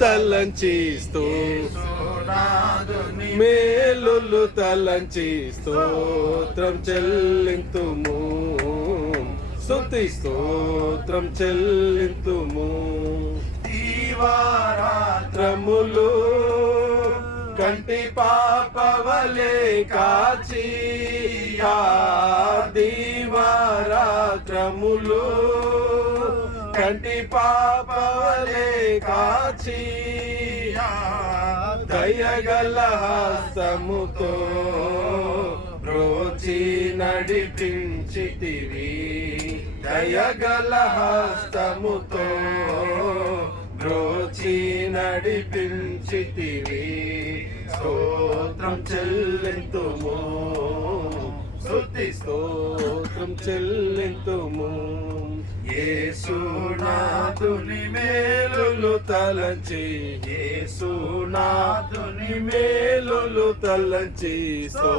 తలంచి స్తోత్రం నాదుని మేలులు తలంచి స్తోత్రం చెల్లింతుము. స్తుతి స్తోత్రం చెల్లింతుము. దీవారాత్రములు కంటి పాపవలే కాచి దీవారాత్రములు కంటి పాపవలే కాచి దయగల హస్తముతో బ్రోచి నడిపించితివి. దయగల హస్తముతో బ్రోచి నడిపించితివి. స్తోత్రం చెల్లింతుము స్తుతి స్తోత్రం చెల్లింతుము. యేసునాథుని మేలులు తలంచి. యేసునాథుని మేలులు తలంచి. స్తోత్రం